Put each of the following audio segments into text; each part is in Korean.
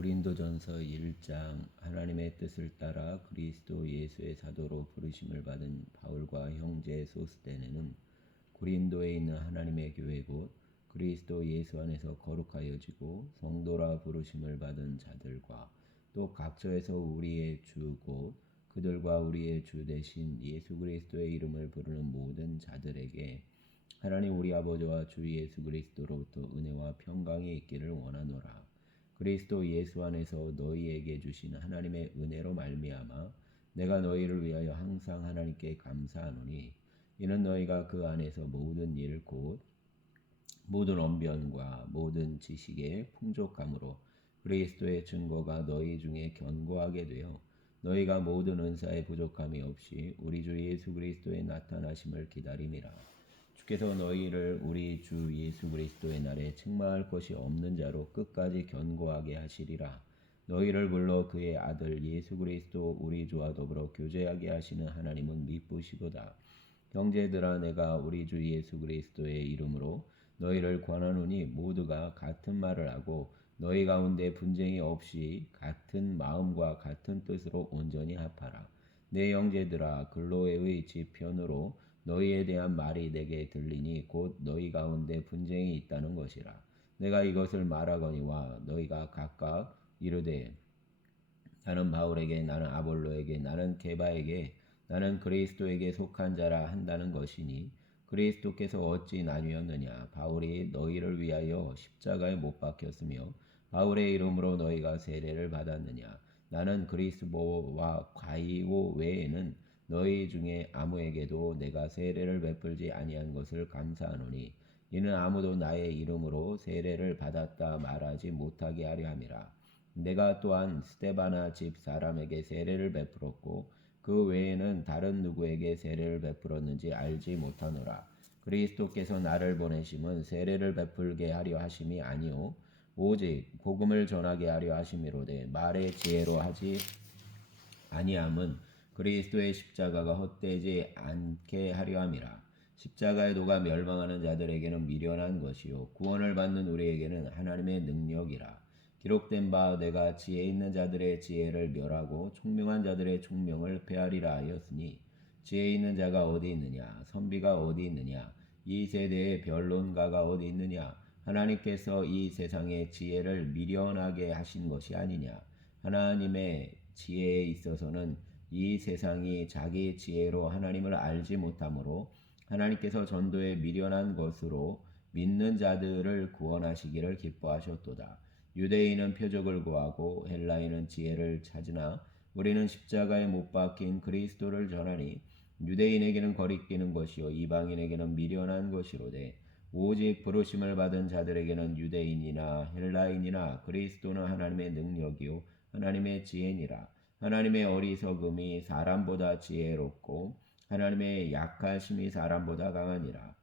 고린도전서 1장. 하나님의 뜻을 따라 그리스도 예수의 사도로 부르심을 받은 바울과 형제 소스데네는 고린도에 있는 하나님의 교회 곧 그리스도 예수 안에서 거룩하여지고 성도라 부르심을 받은 자들과 또 각처에서 우리의 주 곧 그들과 우리의 주 대신 예수 그리스도의 이름을 부르는 모든 자들에게 하나님 우리 아버지와 주 예수 그리스도로부터 은혜와 평강이 있기를 원하노라. 그리스도 예수 안에서 너희에게 주신 하나님의 은혜로 말미암아 내가 너희를 위하여 항상 하나님께 감사하노니 이는 너희가 그 안에서 모든 일 곧 모든 언변과 모든 지식의 풍족함으로 그리스도의 증거가 너희 중에 견고하게 되어 너희가 모든 은사의 부족함이 없이 우리 주 예수 그리스도의 나타나심을 기다림이라. 주께서 너희를 우리 주 예수 그리스도의 날에 책망할 것이 없는 자로 끝까지 견고하게 하시리라. 너희를 불러 그의 아들 예수 그리스도 우리 주와 더불어 교제하게 하시는 하나님은 미쁘시도다. 형제들아, 내가 우리 주 예수 그리스도의 이름으로 너희를 권하노니 모두가 같은 말을 하고 너희 가운데 분쟁이 없이 같은 마음과 같은 뜻으로 온전히 합하라. 내 형제들아, 글로에의 지편으로 너희에 대한 말이 내게 들리니 곧 너희 가운데 분쟁이 있다는 것이라. 내가 이것을 말하거니와 너희가 각각 이르되 나는 바울에게, 나는 아볼로에게, 나는 게바에게, 나는 그리스도에게 속한 자라 한다는 것이니 그리스도께서 어찌 나뉘었느냐? 바울이 너희를 위하여 십자가에 못 박혔으며 바울의 이름으로 너희가 세례를 받았느냐? 나는 그리스도와 가이오 외에는 너희 중에 아무에게도 내가 세례를 베풀지 아니한 것을 감사하노니 이는 아무도 나의 이름으로 세례를 받았다 말하지 못하게 하려 함이라. 내가 또한 스데바나 집 사람에게 세례를 베풀었고 그 외에는 다른 누구에게 세례를 베풀었는지 알지 못하노라. 그리스도께서 나를 보내심은 세례를 베풀게 하려 하심이 아니요 오직 복음을 전하게 하려 하심이로되 말의 지혜로 하지 아니함은 그리스도의 십자가가 헛되지 않게 하려 함이라. 십자가의 도가 멸망하는 자들에게는 미련한 것이요 구원을 받는 우리에게는 하나님의 능력이라. 기록된 바 내가 지혜 있는 자들의 지혜를 멸하고 총명한 자들의 총명을 폐하리라 하였으니 지혜 있는 자가 어디 있느냐? 선비가 어디 있느냐? 이 세대의 변론가가 어디 있느냐? 하나님께서 이 세상의 지혜를 미련하게 하신 것이 아니냐? 하나님의 지혜에 있어서는 이 세상이 자기 지혜로 하나님을 알지 못하므로 하나님께서 전도에 미련한 것으로 믿는 자들을 구원하시기를 기뻐하셨도다. 유대인은 표적을 구하고 헬라인은 지혜를 찾으나 우리는 십자가에 못 박힌 그리스도를 전하니 유대인에게는 거리끼는 것이요 이방인에게는 미련한 것이로되 오직 부르심을 받은 자들에게는 유대인이나 헬라인이나 그리스도는 하나님의 능력이요 하나님의 지혜니라. 하나님의 어리석음이 사람보다 지혜롭고 하나님의 약하심이 사람보다 강하니라.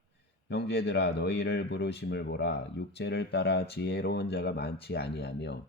형제들아, 너희를 부르심을 보라. 육체를 따라 지혜로운 자가 많지 아니하며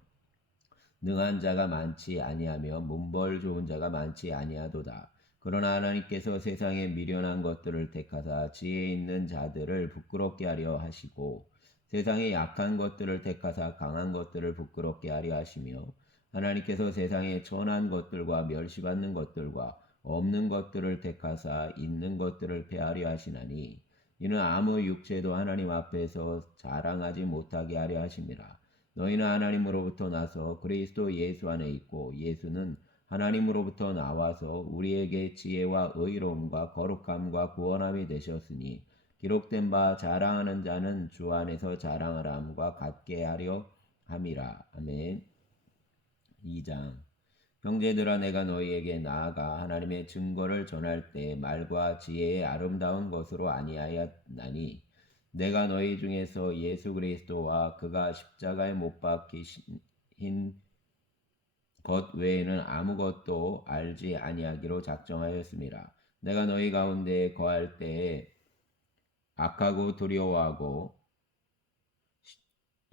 능한 자가 많지 아니하며 문벌 좋은 자가 많지 아니하도다. 그러나 하나님께서 세상에 미련한 것들을 택하사 지혜 있는 자들을 부끄럽게 하려 하시고 세상에 약한 것들을 택하사 강한 것들을 부끄럽게 하려 하시며 하나님께서 세상에 천한 것들과 멸시받는 것들과 없는 것들을 택하사 있는 것들을 폐하려 하시나니 이는 아무 육체도 하나님 앞에서 자랑하지 못하게 하려 하심이라. 너희는 하나님으로부터 나서 그리스도 예수 안에 있고 예수는 하나님으로부터 나와서 우리에게 지혜와 의로움과 거룩함과 구원함이 되셨으니 기록된 바 자랑하는 자는 주 안에서 자랑하라 함과 같게 하려 함이라. 아멘. 2장. 형제들아, 내가 너희에게 나아가 하나님의 증거를 전할 때 말과 지혜의 아름다운 것으로 아니하였나니 내가 너희 중에서 예수 그리스도와 그가 십자가에 못 박히신 것 외에는 아무것도 알지 아니하기로 작정하였습니다. 내가 너희 가운데 거할 때에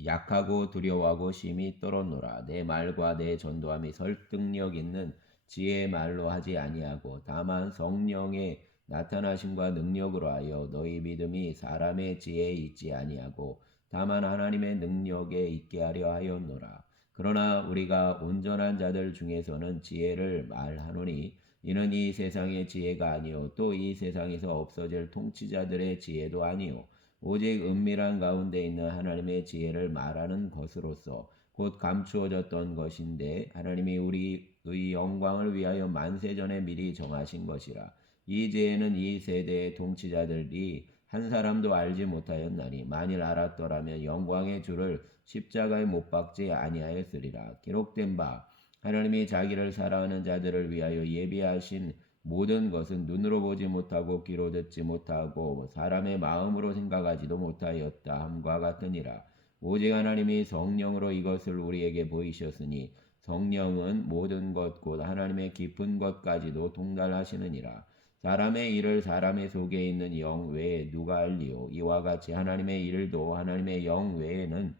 약하고 두려워하고 심히 떨었노라. 내 말과 내 전도함이 설득력 있는 지혜의 말로 하지 아니하고 다만 성령의 나타나심과 능력으로 하여 너희 믿음이 사람의 지혜에 있지 아니하고 다만 하나님의 능력에 있게 하려 하였노라. 그러나 우리가 온전한 자들 중에서는 지혜를 말하노니 이는 이 세상의 지혜가 아니요 또 이 세상에서 없어질 통치자들의 지혜도 아니요 오직 은밀한 가운데 있는 하나님의 지혜를 말하는 것으로서 곧 감추어졌던 것인데 하나님이 우리의 영광을 위하여 만세전에 미리 정하신 것이라. 이 지혜는 이 세대의 통치자들이 한 사람도 알지 못하였나니 만일 알았더라면 영광의 주를 십자가에 못 박지 아니하였으리라. 기록된 바 하나님이 자기를 사랑하는 자들을 위하여 예비하신 모든 것은 눈으로 보지 못하고 귀로 듣지 못하고 사람의 마음으로 생각하지도 못하였다 함과 같으니라. 오직 하나님이 성령으로 이것을 우리에게 보이셨으니 성령은 모든 것 곧 하나님의 깊은 것까지도 통달하시느니라. 사람의 일을 사람의 속에 있는 영 외에 누가 알리요? 이와 같이 하나님의 일도 하나님의 영 외에는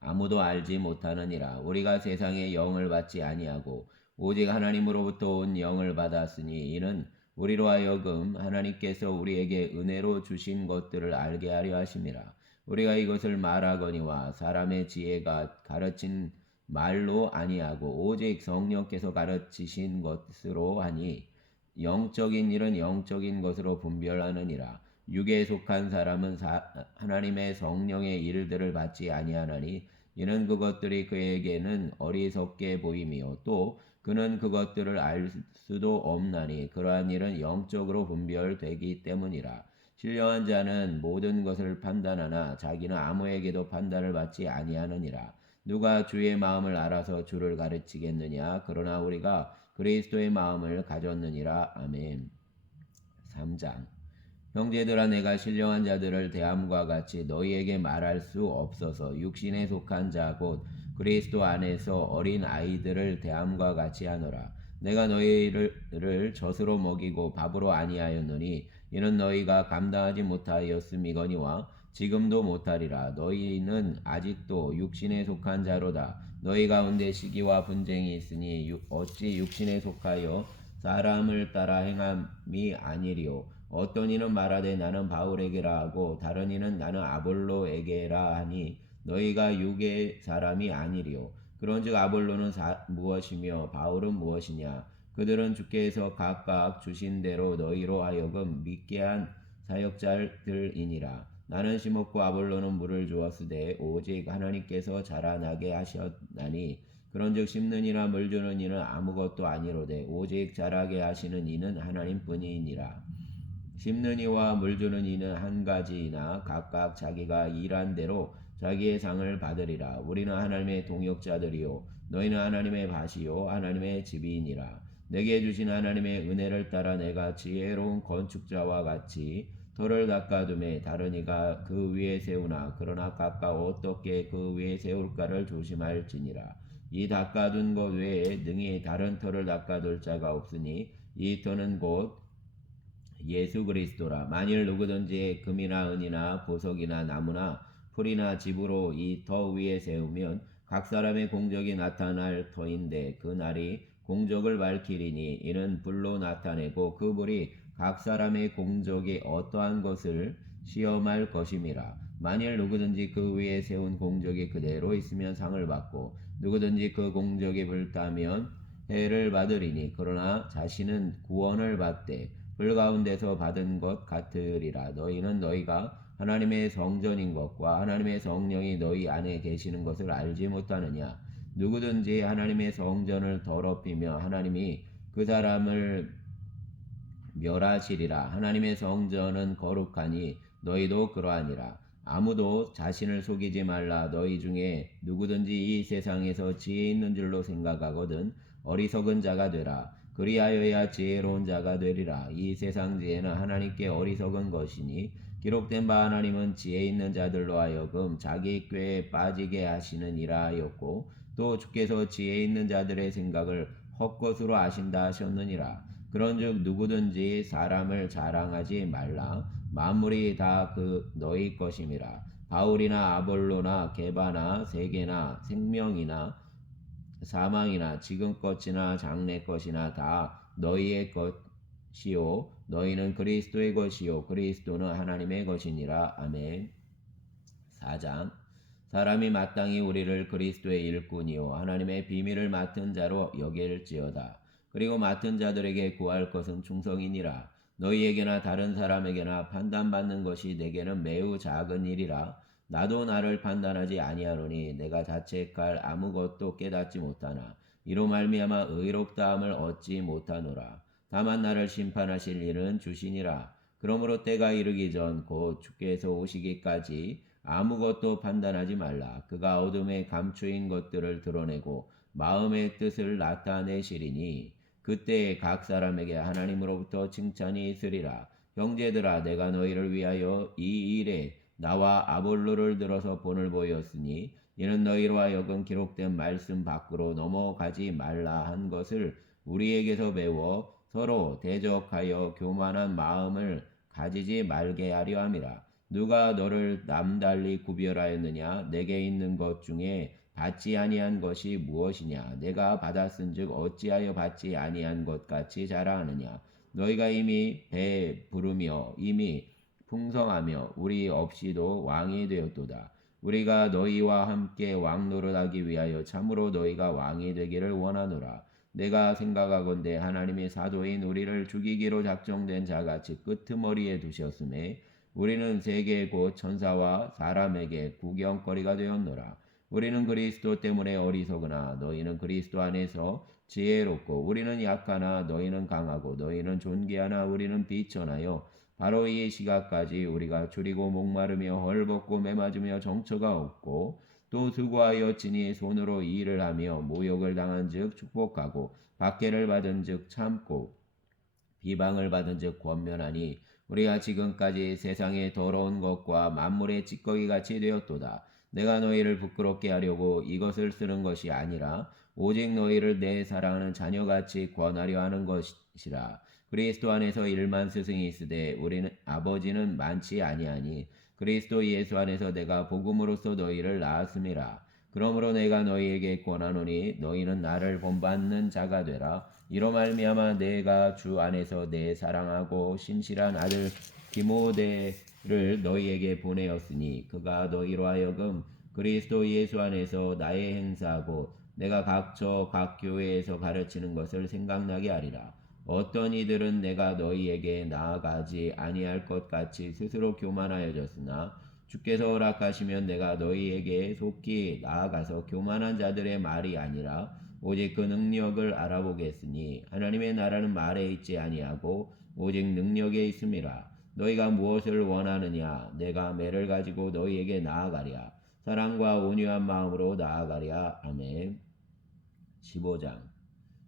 아무도 알지 못하느니라. 우리가 세상의 영을 받지 아니하고 오직 하나님으로부터 온 영을 받았으니 이는 우리로 하여금 하나님께서 우리에게 은혜로 주신 것들을 알게 하려 하심이라. 우리가 이것을 말하거니와 사람의 지혜가 가르친 말로 아니하고 오직 성령께서 가르치신 것으로 하니 영적인 일은 영적인 것으로 분별하느니라. 육에 속한 사람은 하나님의 성령의 일들을 받지 아니하나니 이는 그것들이 그에게는 어리석게 보임이요 또 그는 그것들을 알 수도 없나니 그러한 일은 영적으로 분별되기 때문이라. 신령한 자는 모든 것을 판단하나 자기는 아무에게도 판단을 받지 아니하느니라. 누가 주의 마음을 알아서 주를 가르치겠느냐? 그러나 우리가 그리스도의 마음을 가졌느니라. 아멘. 3장. 형제들아 내가 신령한 자들을 대함과 같이 너희에게 말할 수 없어서 육신에 속한 자 곧 그리스도 안에서 어린 아이들을 대함과 같이 하노라. 내가 너희를 젖으로 먹이고 밥으로 아니하였노니 이는 너희가 감당하지 못하였음이거니와 지금도 못하리라. 너희는 아직도 육신에 속한 자로다. 너희 가운데 시기와 분쟁이 있으니 어찌 육신에 속하여 사람을 따라 행함이 아니리요. 어떤 이는 말하되 나는 바울에게라 하고 다른 이는 나는 아볼로에게라 하니 너희가 육의 사람이 아니리요. 그런즉 아볼로는 무엇이며 바울은 무엇이냐? 그들은 주께서 각각 주신 대로 너희로 하여금 믿게 한 사역자들이니라. 나는 심었고 아볼로는 물을 주었으되 오직 하나님께서 자라나게 하셨나니 그런즉 심는 이나 물 주는 이는 아무것도 아니로되 오직 자라게 하시는 이는 하나님뿐이니라. 심는 이와 물 주는 이는 한 가지이나 각각 자기가 일한 대로 자기의 상을 받으리라. 우리는 하나님의 동역자들이요 너희는 하나님의 밭이요 하나님의 집이니라. 내게 주신 하나님의 은혜를 따라 내가 지혜로운 건축자와 같이 터를 닦아두매 다른 이가 그 위에 세우나 그러나 각각 어떻게 그 위에 세울까를 조심할지니라. 이 닦아둔 것 외에 능히 다른 터를 닦아둘 자가 없으니 이 터는 곧 예수 그리스도라. 만일 누구든지 금이나 은이나 보석이나 나무나 풀이나 집으로 이 터 위에 세우면 각 사람의 공적이 나타날 터인데 그 날이 공적을 밝히리니 이는 불로 나타내고 그 불이 각 사람의 공적이 어떠한 것을 시험할 것임이라. 만일 누구든지 그 위에 세운 공적이 그대로 있으면 상을 받고 누구든지 그 공적이 불타면 해를 받으리니 그러나 자신은 구원을 받되 불 가운데서 받은 것 같으리라. 너희는 너희가 하나님의 성전인 것과 하나님의 성령이 너희 안에 계시는 것을 알지 못하느냐? 누구든지 하나님의 성전을 더럽히며 하나님이 그 사람을 멸하시리라. 하나님의 성전은 거룩하니 너희도 그러하니라. 아무도 자신을 속이지 말라. 너희 중에 누구든지 이 세상에서 지혜 있는 줄로 생각하거든 어리석은 자가 되라. 그리하여야 지혜로운 자가 되리라. 이 세상 지혜는 하나님께 어리석은 것이니 기록된 바 하나님은 지혜 있는 자들로 하여금 자기 꾀에 빠지게 하시느니라 하였고 또 주께서 지혜 있는 자들의 생각을 헛것으로 아신다 하셨느니라. 그런즉 누구든지 사람을 자랑하지 말라. 만물이 다 너희 것임이라. 바울이나 아볼로나 게바나 세계나 생명이나 사망이나 지금 것이나 장래 것이나 다 너희의 것이요 너희는 그리스도의 것이요 그리스도는 하나님의 것이니라. 아멘. 4장. 사람이 마땅히 우리를 그리스도의 일꾼이요 하나님의 비밀을 맡은 자로 여길지어다. 그리고 맡은 자들에게 구할 것은 충성이니라. 너희에게나 다른 사람에게나 판단받는 것이 내게는 매우 작은 일이라. 나도 나를 판단하지 아니하노니 내가 자책할 아무것도 깨닫지 못하나 이로 말미암아 의롭다함을 얻지 못하노라. 다만 나를 심판하실 일은 주시니라. 그러므로 때가 이르기 전 곧 주께서 오시기까지 아무것도 판단하지 말라. 그가 어둠에 감추인 것들을 드러내고 마음의 뜻을 나타내시리니 그때에 각 사람에게 하나님으로부터 칭찬이 있으리라. 형제들아, 내가 너희를 위하여 이 일에 나와 아볼로를 들어서 본을 보였으니 이는 너희로 하여금 기록된 말씀 밖으로 넘어가지 말라 한 것을 우리에게서 배워 서로 대적하여 교만한 마음을 가지지 말게 하려 함이라. 누가 너를 남달리 구별하였느냐? 내게 있는 것 중에 받지 아니한 것이 무엇이냐? 내가 받았은즉 어찌하여 받지 아니한 것 같이 자랑하느냐? 너희가 이미 배부르며 이미 풍성하며 우리 없이도 왕이 되었도다. 우리가 너희와 함께 왕 노릇하기 위하여 참으로 너희가 왕이 되기를 원하노라. 내가 생각하건대 하나님이 사도인 우리를 죽이기로 작정된 자같이 끄트머리에 두셨음에 우리는 세계 곧 천사와 사람에게 구경거리가 되었노라. 우리는 그리스도 때문에 어리석으나 너희는 그리스도 안에서 지혜롭고 우리는 약하나 너희는 강하고 너희는 존귀하나 우리는 비천하여 바로 이 시각까지 우리가 줄이고 목마르며 헐벗고 매맞으며 정처가 없고 또 수고하여 친히 손으로 일을 하며 모욕을 당한즉 축복하고 박해를 받은즉 참고 비방을 받은즉 권면하니 우리가 지금까지 세상의 더러운 것과 만물의 찌꺼기 같이 되었도다. 내가 너희를 부끄럽게 하려고 이것을 쓰는 것이 아니라 오직 너희를 내 사랑하는 자녀같이 권하려 하는 것이라. 그리스도 안에서 일만 스승이 있으되 우리는 아버지는 많지 아니하니 그리스도 예수 안에서 내가 복음으로써 너희를 낳았음이라. 그러므로 내가 너희에게 권하노니 너희는 나를 본받는 자가 되라. 이로 말미암아 내가 주 안에서 내 사랑하고 신실한 아들 디모데를 너희에게 보내었으니 그가 너희로 하여금 그리스도 예수 안에서 나의 행사하고 내가 각처 각 교회에서 가르치는 것을 생각나게 하리라. 어떤 이들은 내가 너희에게 나아가지 아니할 것 같이 스스로 교만하여졌으나 주께서 허락하시면 내가 너희에게 속히 나아가서 교만한 자들의 말이 아니라 오직 그 능력을 알아보겠으니 하나님의 나라는 말에 있지 아니하고 오직 능력에 있음이라. 너희가 무엇을 원하느냐? 내가 매를 가지고 너희에게 나아가랴. 사랑과 온유한 마음으로 나아가랴. 아멘. 15장.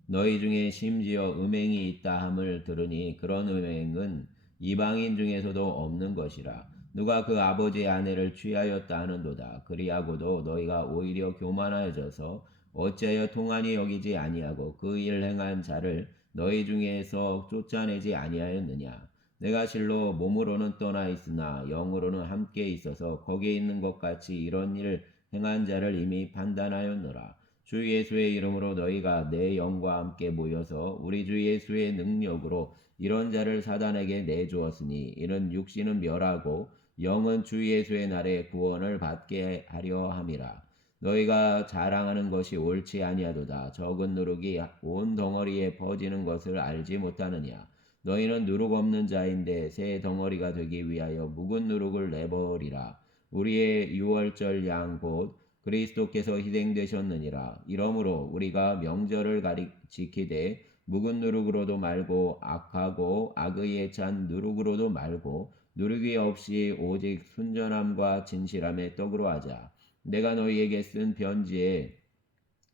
너희 중에 심지어 음행이 있다 함을 들으니 그런 음행은 이방인 중에서도 없는 것이라. 누가 그 아버지의 아내를 취하였다 하는도다. 그리하고도 너희가 오히려 교만하여져서 어찌하여 통한이 여기지 아니하고 그 일 행한 자를 너희 중에서 쫓아내지 아니하였느냐. 내가 실로 몸으로는 떠나 있으나 영으로는 함께 있어서 거기에 있는 것 같이 이런 일 행한 자를 이미 판단하였노라. 주 예수의 이름으로 너희가 내 영과 함께 모여서 우리 주 예수의 능력으로 이런 자를 사단에게 내주었으니 이는 육신은 멸하고 영은 주 예수의 날에 구원을 받게 하려 함이라. 너희가 자랑하는 것이 옳지 아니하도다. 적은 누룩이 온 덩어리에 퍼지는 것을 알지 못하느냐. 너희는 누룩 없는 자인데 새 덩어리가 되기 위하여 묵은 누룩을 내버리라. 우리의 유월절 양 곧 그리스도께서 희생되셨느니라. 이러므로 우리가 명절을 지키되 묵은 누룩으로도 말고 악하고 악의에 찬 누룩으로도 말고 누룩이 없이 오직 순전함과 진실함의 떡으로 하자. 내가 너희에게 쓴 편지에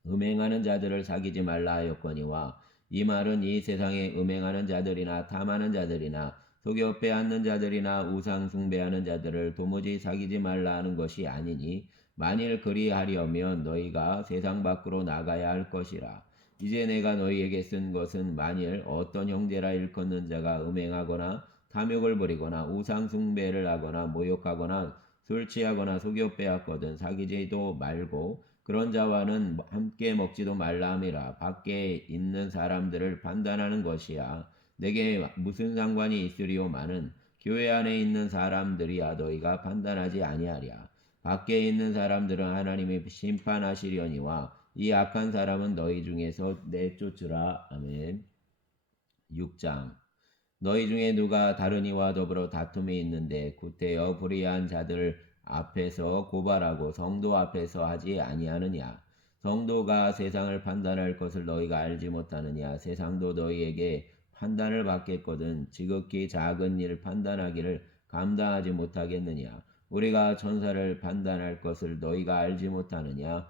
음행하는 자들을 사귀지 말라 하였거니와 이 말은 이 세상에 음행하는 자들이나 탐하는 자들이나 속여 빼앗는 자들이나 우상 숭배하는 자들을 도무지 사귀지 말라 하는 것이 아니니 만일 그리하려면 너희가 세상 밖으로 나가야 할 것이라. 이제 내가 너희에게 쓴 것은 만일 어떤 형제라 일컫는 자가 음행하거나 탐욕을 부리거나 우상 숭배를 하거나 모욕하거나 술 취하거나 속여 빼앗거든 사귀지도 말고 그런 자와는 함께 먹지도 말라 함이라. 밖에 있는 사람들을 판단하는 것이야 내게 무슨 상관이 있으리오마는 교회 안에 있는 사람들이야 너희가 판단하지 아니하랴. 밖에 있는 사람들은 하나님이 심판하시려니와 이 악한 사람은 너희 중에서 내쫓으라. 아멘. 6장. 너희 중에 누가 다른 이와 더불어 다툼이 있는데 구태여 불의한 자들 앞에서 고발하고 성도 앞에서 하지 아니하느냐? 성도가 세상을 판단할 것을 너희가 알지 못하느냐? 세상도 너희에게 판단을 받겠거든 지극히 작은 일 판단하기를 감당하지 못하겠느냐? 우리가 천사를 판단할 것을 너희가 알지 못하느냐?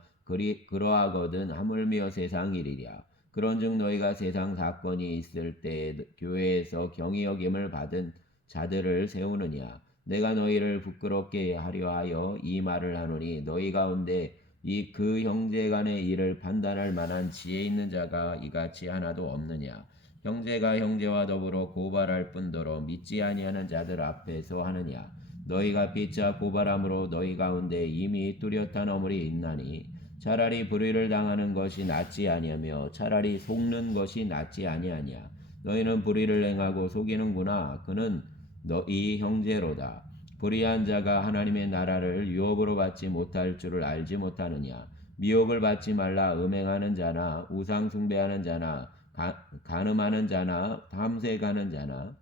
그러하거든 하물며 세상 일이랴. 그런즉 너희가 세상 사건이 있을 때 교회에서 경히 여김을 받은 자들을 세우느냐? 내가 너희를 부끄럽게 하려 하여 이 말을 하노니 너희 가운데 이 그 형제간의 일을 판단할 만한 지혜 있는 자가 이같이 하나도 없느냐? 형제가 형제와 더불어 고발할 뿐더러 믿지 아니하는 자들 앞에서 하느냐? 너희가 피차 고발함으로 너희 가운데 이미 뚜렷한 어물이 있나니 차라리 불의를 당하는 것이 낫지 아니하며 차라리 속는 것이 낫지 아니하냐. 너희는 불의를 행하고 속이는구나. 그는 너희 형제로다. 불의한 자가 하나님의 나라를 유업으로 받지 못할 줄을 알지 못하느냐. 미혹을 받지 말라. 음행하는 자나 우상 숭배하는 자나 간음하는 자나 탐색하는 자나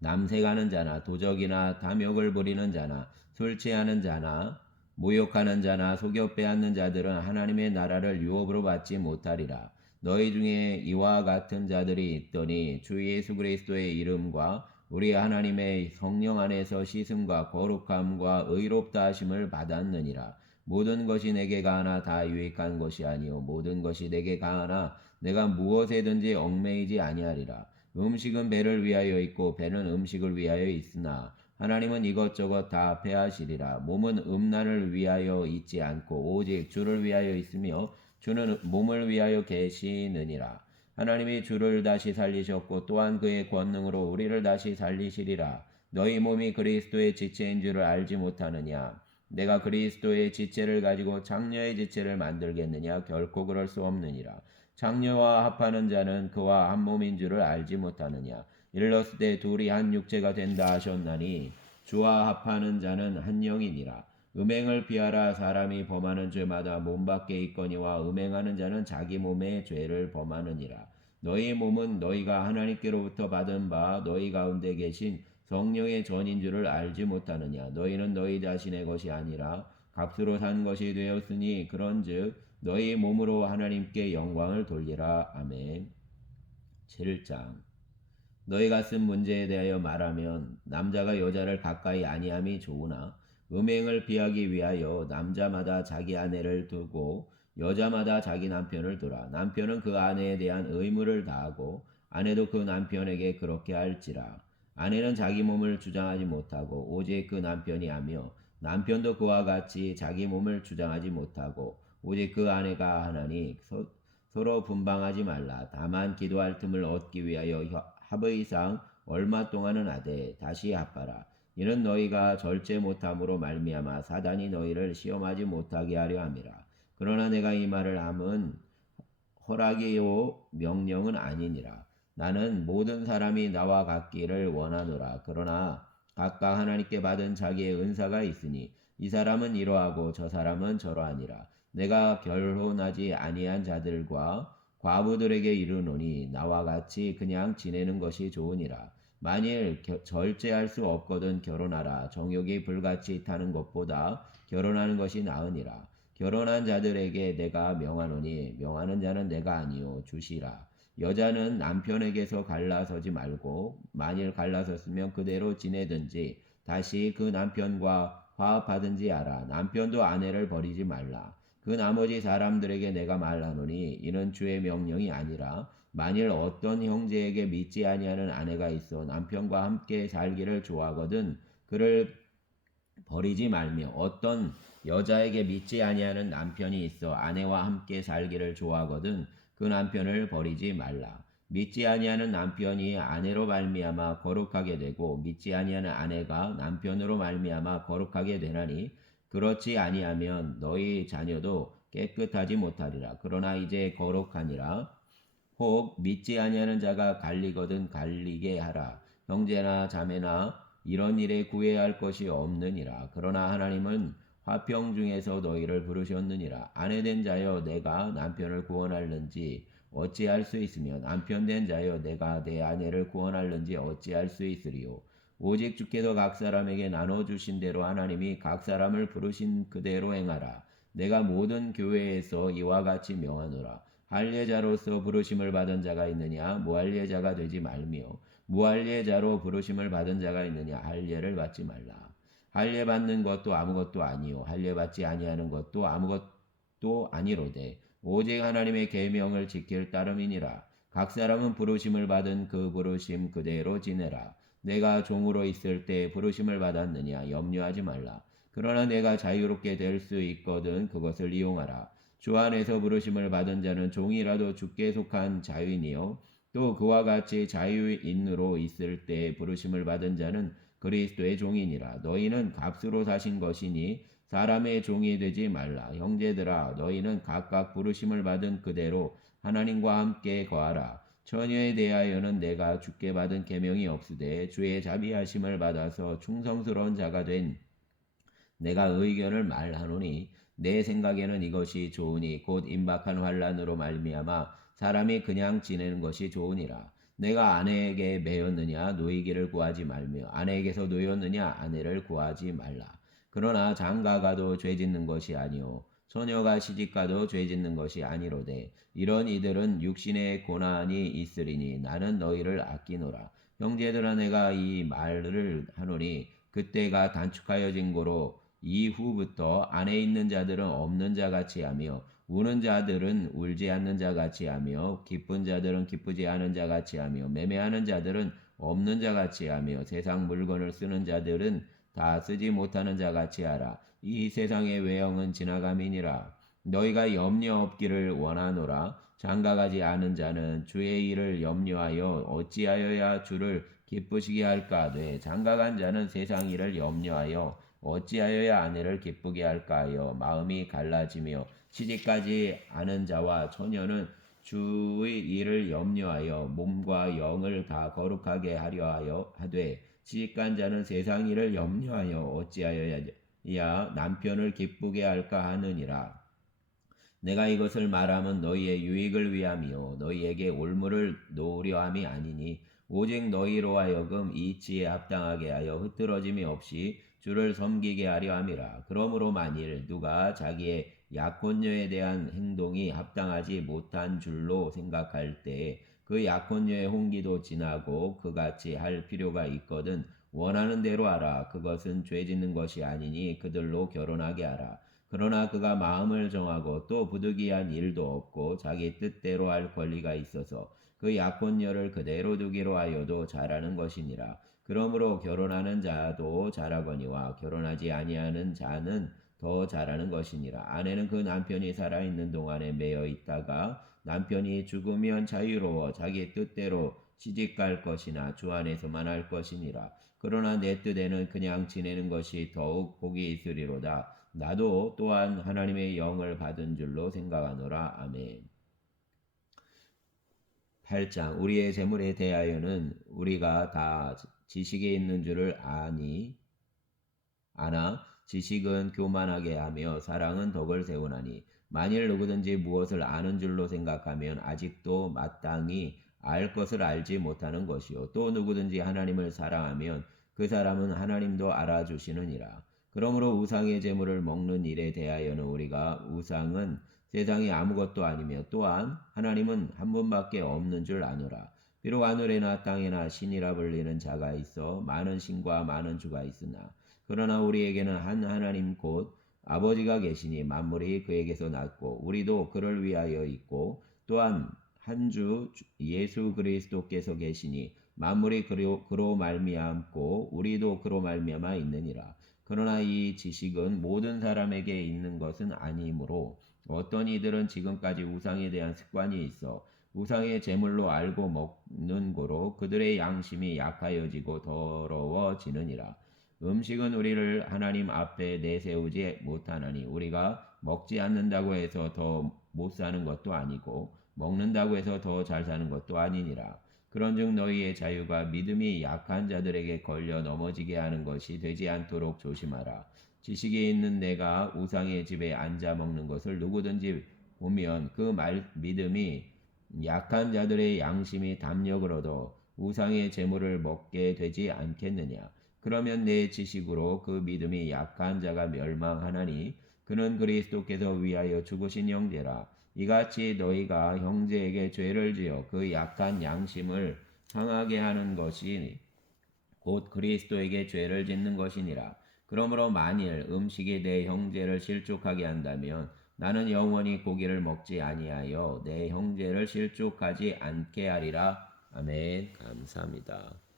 남색하는 자나 도적이나 탐욕을 부리는 자나 술 취하는 자나 모욕하는 자나 속여 빼앗는 자들은 하나님의 나라를 유업으로 받지 못하리라. 너희 중에 이와 같은 자들이 있더니 주 예수 그리스도의 이름과 우리 하나님의 성령 안에서 씻음과 거룩함과 의롭다 하심을 받았느니라. 모든 것이 내게 가하나 다 유익한 것이 아니요 모든 것이 내게 가하나 내가 무엇에든지 얽매이지 아니하리라. 음식은 배를 위하여 있고 배는 음식을 위하여 있으나 하나님은 이것저것 다 패하시리라. 몸은 음란을 위하여 있지 않고 오직 주를 위하여 있으며 주는 몸을 위하여 계시느니라. 하나님이 주를 다시 살리셨고 또한 그의 권능으로 우리를 다시 살리시리라. 너희 몸이 그리스도의 지체인 줄을 알지 못하느냐? 내가 그리스도의 지체를 가지고 장녀의 지체를 만들겠느냐? 결코 그럴 수 없느니라. 장녀와 합하는 자는 그와 한 몸인 줄을 알지 못하느냐? 일렀을 때 둘이 한 육체가 된다 하셨나니 주와 합하는 자는 한 영이니라. 음행을 피하라. 사람이 범하는 죄마다 몸 밖에 있거니와 음행하는 자는 자기 몸의 죄를 범하느니라. 너희 몸은 너희가 하나님께로부터 받은 바 너희 가운데 계신 성령의 전인 줄을 알지 못하느냐. 너희는 너희 자신의 것이 아니라 값으로 산 것이 되었으니 그런즉 너희 몸으로 하나님께 영광을 돌리라. 아멘. 7장. 너희가 쓴 문제에 대하여 말하면 남자가 여자를 가까이 아니함이 좋으나 음행을 피하기 위하여 남자마다 자기 아내를 두고 여자마다 자기 남편을 두라. 남편은 그 아내에 대한 의무를 다하고 아내도 그 남편에게 그렇게 할지라. 아내는 자기 몸을 주장하지 못하고 오직 그 남편이 하며 남편도 그와 같이 자기 몸을 주장하지 못하고 오직 그 아내가 하나니 서로 분방하지 말라. 다만 기도할 틈을 얻기 위하여 합의상 얼마 동안은 하되 다시 합하라. 이는 너희가 절제 못함으로 말미암아 사단이 너희를 시험하지 못하게 하려 함이라. 그러나 내가 이 말을 함은 허락이요 명령은 아니니라. 나는 모든 사람이 나와 같기를 원하노라. 그러나 각각 하나님께 받은 자기의 은사가 있으니 이 사람은 이러하고 저 사람은 저러하니라. 내가 결혼하지 아니한 자들과 과부들에게 이르노니 나와 같이 그냥 지내는 것이 좋으니라. 만일 절제할 수 없거든 결혼하라. 정욕이 불같이 타는 것보다 결혼하는 것이 나으니라. 결혼한 자들에게 내가 명하노니 명하는 자는 내가 아니요 주시라. 여자는 남편에게서 갈라서지 말고 만일 갈라섰으면 그대로 지내든지 다시 그 남편과 화합하든지 하라. 남편도 아내를 버리지 말라. 그 나머지 사람들에게 내가 말하노니 이는 주의 명령이 아니라 만일 어떤 형제에게 믿지 아니하는 아내가 있어 남편과 함께 살기를 좋아하거든 그를 버리지 말며 어떤 여자에게 믿지 아니하는 남편이 있어 아내와 함께 살기를 좋아하거든 그 남편을 버리지 말라. 믿지 아니하는 남편이 아내로 말미암아 거룩하게 되고 믿지 아니하는 아내가 남편으로 말미암아 거룩하게 되나니 그렇지 아니하면 너희 자녀도 깨끗하지 못하리라. 그러나 이제 거룩하니라. 혹 믿지 아니하는 자가 갈리거든 갈리게 하라. 형제나 자매나 이런 일에 구애할 것이 없느니라. 그러나 하나님은 화평 중에서 너희를 부르셨느니라. 아내된 자여 내가 남편을 구원할는지 어찌할 수 있으며 남편된 자여 내가 내 아내를 구원할는지 어찌할 수 있으리요. 오직 주께서 각 사람에게 나눠주신 대로 하나님이 각 사람을 부르신 그대로 행하라. 내가 모든 교회에서 이와 같이 명하노라. 할례자로서 부르심을 받은 자가 있느냐 무할례자가 되지 말며 무할례자로 부르심을 받은 자가 있느냐 할례를 받지 말라. 할례 받는 것도 아무것도 아니요 할례 받지 아니하는 것도 아무것도 아니로되 오직 하나님의 계명을 지킬 따름이니라. 각 사람은 부르심을 받은 그 부르심 그대로 지내라. 내가 종으로 있을 때 부르심을 받았느냐 염려하지 말라. 그러나 내가 자유롭게 될 수 있거든 그것을 이용하라. 주 안에서 부르심을 받은 자는 종이라도 주께 속한 자유인이요 또 그와 같이 자유인으로 있을 때 부르심을 받은 자는 그리스도의 종이니라. 너희는 값으로 사신 것이니 사람의 종이 되지 말라. 형제들아 너희는 각각 부르심을 받은 그대로 하나님과 함께 거하라. 처녀에 대하여는 내가 주께 받은 계명이 없으되 주의 자비하심을 받아서 충성스러운 자가 된 내가 의견을 말하노니 내 생각에는 이것이 좋으니 곧 임박한 환란으로 말미암아 사람이 그냥 지내는 것이 좋으니라. 내가 아내에게 매였느냐 노이기를 구하지 말며 아내에게서 노였느냐 아내를 구하지 말라. 그러나 장가가도 죄짓는 것이 아니요 소녀가 시집가도 죄짓는 것이 아니로되 이런 이들은 육신의 고난이 있으리니 나는 너희를 아끼노라. 형제들아 내가 이 말을 하노니 그때가 단축하여진 고로 이후부터 안에 있는 자들은 없는 자같이 하며 우는 자들은 울지 않는 자같이 하며 기쁜 자들은 기쁘지 않은 자같이 하며 매매하는 자들은 없는 자같이 하며 세상 물건을 쓰는 자들은 다 쓰지 못하는 자같이 하라. 이 세상의 외형은 지나감이니라. 너희가 염려 없기를 원하노라. 장가가지 않은 자는 주의 일을 염려하여 어찌하여야 주를 기쁘시게 할까 하되 장가간 자는 세상 일을 염려하여 어찌하여야 아내를 기쁘게 할까 하여 마음이 갈라지며 시집가지 않은 자와 처녀는 주의 일을 염려하여 몸과 영을 다 거룩하게 하려 하여 하되 시집간 자는 세상 일을 염려하여 어찌하여야 남편을 기쁘게 할까 하느니라. 내가 이것을 말하면 너희의 유익을 위함이요 너희에게 올무를 놓으려 함이 아니니 오직 너희로 하여금 이치에 합당하게 하여 흐트러짐이 없이 주를 섬기게 하려 함이라. 그러므로 만일 누가 자기의 약혼녀에 대한 행동이 합당하지 못한 줄로 생각할 때 그 약혼녀의 홍기도 지나고 그같이 할 필요가 있거든 원하는 대로 하라. 그것은 죄 짓는 것이 아니니 그들로 결혼하게 하라. 그러나 그가 마음을 정하고 또 부득이한 일도 없고 자기 뜻대로 할 권리가 있어서 그 약혼녀를 그대로 두기로 하여도 잘하는 것이니라. 그러므로 결혼하는 자도 잘하거니와 결혼하지 아니하는 자는 더 잘하는 것이니라. 아내는 그 남편이 살아있는 동안에 매여 있다가 남편이 죽으면 자유로워 자기 뜻대로 시집갈 것이나 주 안에서만 할 것이니라. 그러나 내 뜻에는 그냥 지내는 것이 더욱 복이 있으리로다. 나도 또한 하나님의 영을 받은 줄로 생각하노라. 아멘. 8장 우리의 재물에 대하여는 우리가 다 지식에 있는 줄을 아나 지식은 교만하게 하며 사랑은 덕을 세우나니 만일 누구든지 무엇을 아는 줄로 생각하면 아직도 마땅히 알 것을 알지 못하는 것이요 또 누구든지 하나님을 사랑하면 그 사람은 하나님도 알아주시느니라. 그러므로 우상의 재물을 먹는 일에 대하여는 우리가 우상은 세상이 아무것도 아니며 또한 하나님은 한 분밖에 없는 줄 아노라. 비록 하늘에나 땅에나 신이라 불리는 자가 있어 많은 신과 많은 주가 있으나 그러나 우리에게는 한 하나님 곧 아버지가 계시니 만물이 그에게서 났고 우리도 그를 위하여 있고 또한 한 주 예수 그리스도께서 계시니 만물이 그로 말미암고 우리도 그로 말미암아 있느니라. 그러나 이 지식은 모든 사람에게 있는 것은 아니므로 어떤 이들은 지금까지 우상에 대한 습관이 있어 우상의 제물로 알고 먹는 고로 그들의 양심이 약하여지고 더러워지느니라. 음식은 우리를 하나님 앞에 내세우지 못하나니 우리가 먹지 않는다고 해서 더 못 사는 것도 아니고 먹는다고 해서 더 잘 사는 것도 아니니라. 그런즉 너희의 자유가 믿음이 약한 자들에게 걸려 넘어지게 하는 것이 되지 않도록 조심하라. 지식이 있는 내가 우상의 집에 앉아 먹는 것을 누구든지 보면 그 믿음이 약한 자들의 양심이 담력을 얻어 우상의 재물을 먹게 되지 않겠느냐. 그러면 내 지식으로 그 믿음이 약한 자가 멸망하나니 그는 그리스도께서 위하여 죽으신 형제라. 이같이 너희가 형제에게 죄를 지어 그 약한 양심을 상하게 하는 것이 곧 그리스도에게 죄를 짓는 것이니라. 그러므로 만일 음식이 내 형제를 실족하게 한다면 나는 영원히 고기를 먹지 아니하여 내 형제를 실족하지 않게 하리라. 아멘. 감사합니다.